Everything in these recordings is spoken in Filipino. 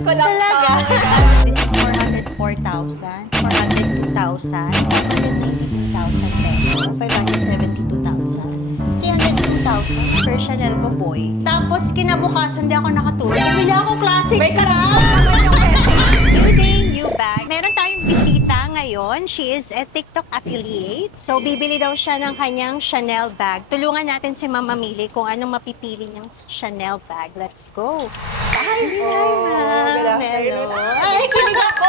ko lang Talaga? to. This is 404,000, 402,000, 492,000 pesos, 572,000, 302,000 per Chanel ko, boy. Tapos, kinabukasan di ako nakatulog. Bumili ako classic May lang. New day, new bag. Meron tayong bisita ngayon. She is a TikTok affiliate. So, bibili daw siya ng kanyang Chanel bag. Tulungan natin si Ma'am mamili kung anong mapipili niyang Chanel bag. Let's go. Hi, good Ma'am. afternoon. Hello. Ay, kilig ako.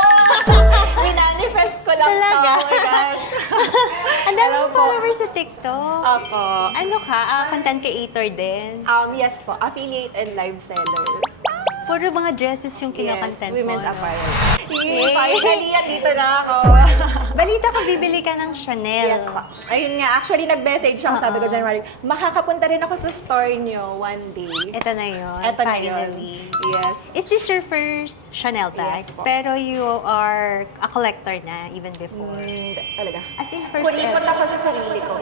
Minanifest ko lang Talaga? to. Oh my gosh. Ang dami Hello mong po. followers sa TikTok. Ako. Ano ka? Content creator din? Yes po. Affiliate and live seller. Puro mga dresses yung Yes, kinokontent mo. women's no? apparel. Yay! Finally, andito na ako. Balita ko, bibili ka ng Chanel. Yes po. Ayun nga, actually nag-message ako, sabi ko January, makakapunta rin ako sa store niyo one day. Ito na yun. Eto na yun. finally. Yes. Is this your first Chanel bag? Yes po. Pero you are a collector na even before. Talaga. As in first Kuripot ever. ako sa sarili ko.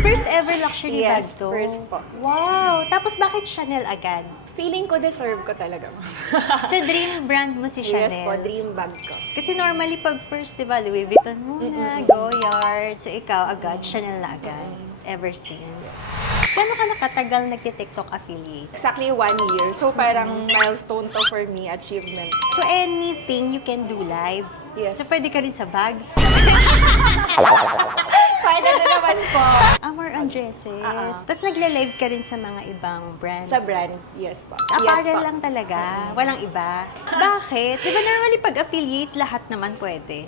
First ever luxury bag Yes, to. first po. Wow! Tapos bakit Chanel agad? Feeling ko deserve ko talaga. So dream brand mo si Chanel? Yes po, dream bag ko. Kasi normally pag first, di ba, Louis Vuitton muna, Goyard. So ikaw agad, Chanel na agad. Ever since. Paano ka nakatagal nagti-TikTok affiliate? Exactly 1 year. So parang milestone to for me, achievement. So anything you can do live? Yes. So pwede ka rin sa bags? Pwede na naman po. More on dresses. Tapos nagle-live ka rin sa mga ibang brands? Sa brands, yes po. Apparel Yes po. lang talaga? Walang iba? Bakit? Di ba normally pag affiliate, lahat naman pwede?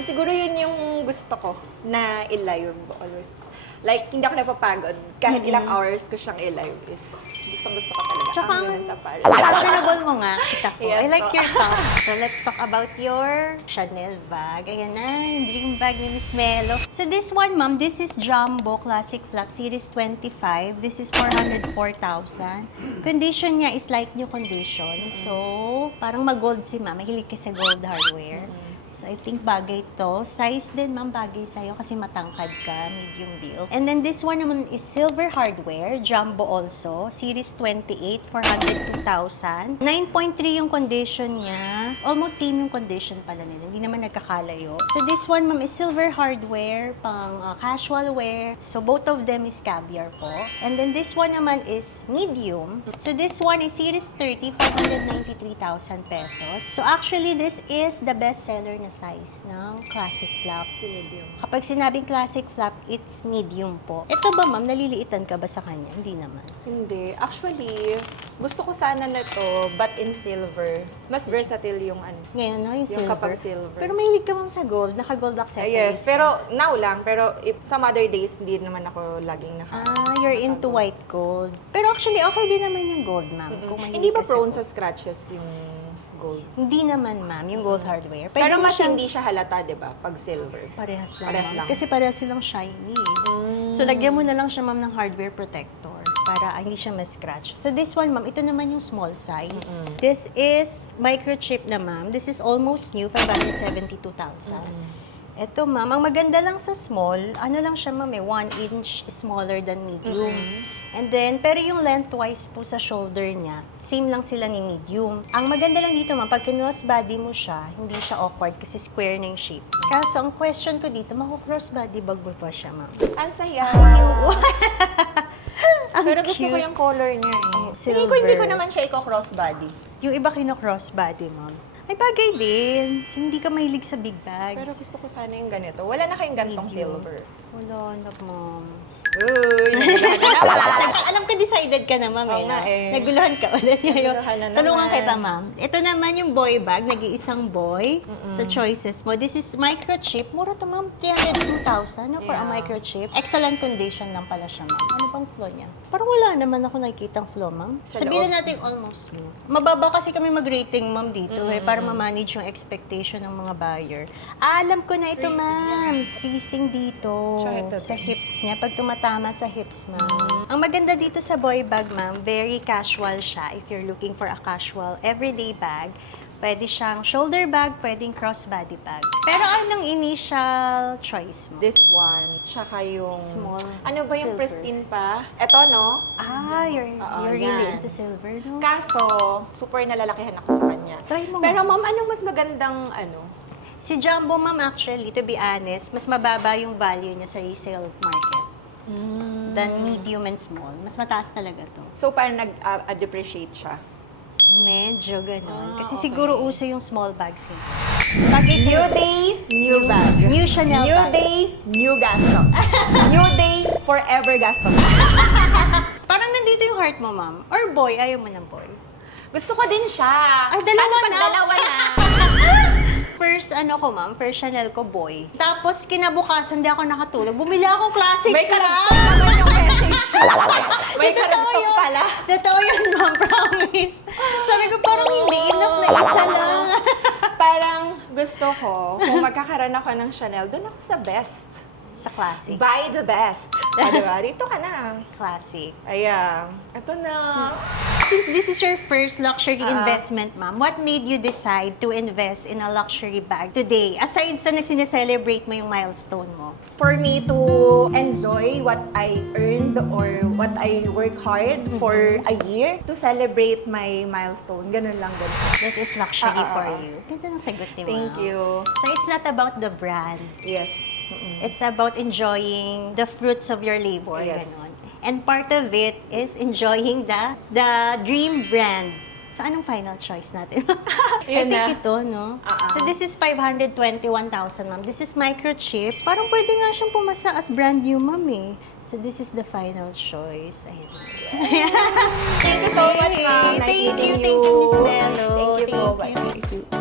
Siguro yun yung gusto ko na i-live always. Like, hindi ako napapagod. Kahit ilang hours ko siyang i-live is gustong-gusto ko talaga. Tsaka ang ang women's apparel. fashionable mo nga, kita ko. Yes I like po. your top. So let's talk about your Chanel bag. Ayan na, yung dream bag ni Miss Melo. So this one, ma'am, this is Jumbo Classic Flap Series 25. This is 404,000. Condition niya is light new condition. So, parang mag-gold si ma'am. Mahilig ka sa gold hardware. So, I think bagay to. Size din, ma'am, bagay sa'yo kasi matangkad ka, medium build. And then this one naman is silver hardware, jumbo also, series 28, 402,000. 9.3 yung condition niya. Almost same yung condition pala nila. Hindi naman nagkakalayo. So, this one, ma'am, is silver hardware, pang casual wear. So, both of them is caviar po. And then this one naman is medium. So, this one is series 30, 493,000 pesos. So, actually, this is the best seller na size ng classic flap. Si medium. Kapag sinabing classic flap, it's medium po. Ito ba, ma'am, naliliitan ka ba sa kanya? Hindi naman. Hindi. Actually, gusto ko sana na to, but in silver. Mas versatile yung ano. Ngayon, no, yung silver. kapag silver. Pero mahilig ka, ma'am, sa gold. Naka-gold accessories. Yes, pero now lang. Pero if some other days, hindi naman ako laging naka... You're into white gold. Pero actually, okay din naman yung gold, ma'am. Kung mahilig Hindi ba ka sa prone gold. sa scratches yung gold? Hindi naman, ma'am, yung gold hardware. Pwede Pero mo mas siyang- hindi siya halata, di ba? Pag silver. Parehas lang, Parehas ma'am. lang. Kasi parehas silang shiny. So, lagyan mo na lang siya, ma'am, ng hardware protector para hindi siya ma-scratch. So, this one, ma'am, ito naman yung small size. This is microchip na, ma'am. This is almost new, 572,000. Ito, ma'am, ang maganda lang sa small, ano lang siya, ma'am, 1 inch smaller than medium. And then, pero yung lengthwise po sa shoulder niya, same lang sila ni medium. Ang maganda lang dito, ma'am, pag cross body mo siya, hindi siya awkward kasi square na yung shape. Kaso, ang question ko dito, cross body bag mo pa siya, ma'am? Ang saya. Ang Pero gusto ko cute. yung color niya eh. Silver. Hindi ko naman siya crossbody. Yung iba kino-cross body, ma'am. Ay, bagay din. So, hindi ka mahilig sa big bags. Pero gusto ko sana yung ganito. Wala na kayong gantong Medium. silver. Wala na, ma'am. Uy, naman. Alam ko decided ka na, ma'am. Oo nga eh. Naguluhan ka ulit ngayon. Naguluhan na naman. Tulungan kita, ma'am. Ito naman yung boy bag. Nag-iisang boy sa choices mo. This is microchip. Mura to, ma'am. 302,000 no, for a Yeah. microchip. Excellent condition lang pala siya, ma'am. Ano pang flow niya? Parang wala naman ako nakikitang flow, ma'am. Sa Sabihin loob. na natin almost new. Mababa kasi kami mag-rating, ma'am, dito para ma-manage yung expectation ng mga buyer. Alam ko na ito, ma'am. Creasing dito Tsaka ito, sa hips niya. Pag tumataas Tama sa hips, ma'am. Ang maganda dito sa boy bag, ma'am, very casual siya. If you're looking for a casual everyday bag, pwede siyang shoulder bag, pwedeng crossbody bag. Pero anong initial choice mo? This one, tsaka yung... Small Ano ba yung silver. pristine pa? Eto, no? You're really yan. into silver, no? Kaso, super nalalakihan ako sa kanya. Try mo Pero nga. ma'am, anong mas magandang Si Jumbo, ma'am, actually, to be honest, mas mababa yung value niya sa resale market than medium and small. Mas mataas talaga to. So, parang nag-depreciate siya. Medyo ganon. Kasi okay. siguro uso yung small bags yun. New day, new bag. New Chanel New bag. day, new gastos. New day, forever gastos. Parang nandito yung heart mo, ma'am. Or boy, ayaw mo ng boy. Gusto ko din siya. Ay, dalawa Paano pag na? dalawa na. First, first Chanel ko, boy. Tapos, kinabukasan, di ako nakatulog. Bumili akong classic May lang. karagtog naman yung message. May Totoo karagtog yun. pala. Totoo yun, ma'am, promise. Sabi ko, parang hindi enough na isa lang. Parang gusto ko, kung magkakaroon ako ng Chanel, doon ako sa best. Sa classic. Buy the best. Diba? Dito ka na. Classic. Ayan. Ito na. Since this is your first luxury investment, ma'am, what made you decide to invest in a luxury bag today? Aside sa na sineselebrate mo yung milestone mo. For me to enjoy what I earned or what I work hard for a year, to celebrate my milestone. Ganun lang din. That is luxury for ah. you. Ganda ng sagot ni Thank ma'am. you. So it's not about the brand. Yes. It's about enjoying the fruits of your labor. Yes. Ganon. And part of it is enjoying the dream brand. So, anong final choice natin? I Yun think na. ito, no? So, this is 521,000, ma'am. This is microchip. Parang pwede nga siyang pumasa as brand new, ma'am, eh. So, this is the final choice. Ayan. Thank you so much, ma'am. Nice Thank you, meeting Miss Melo. Thank you po. Thank you.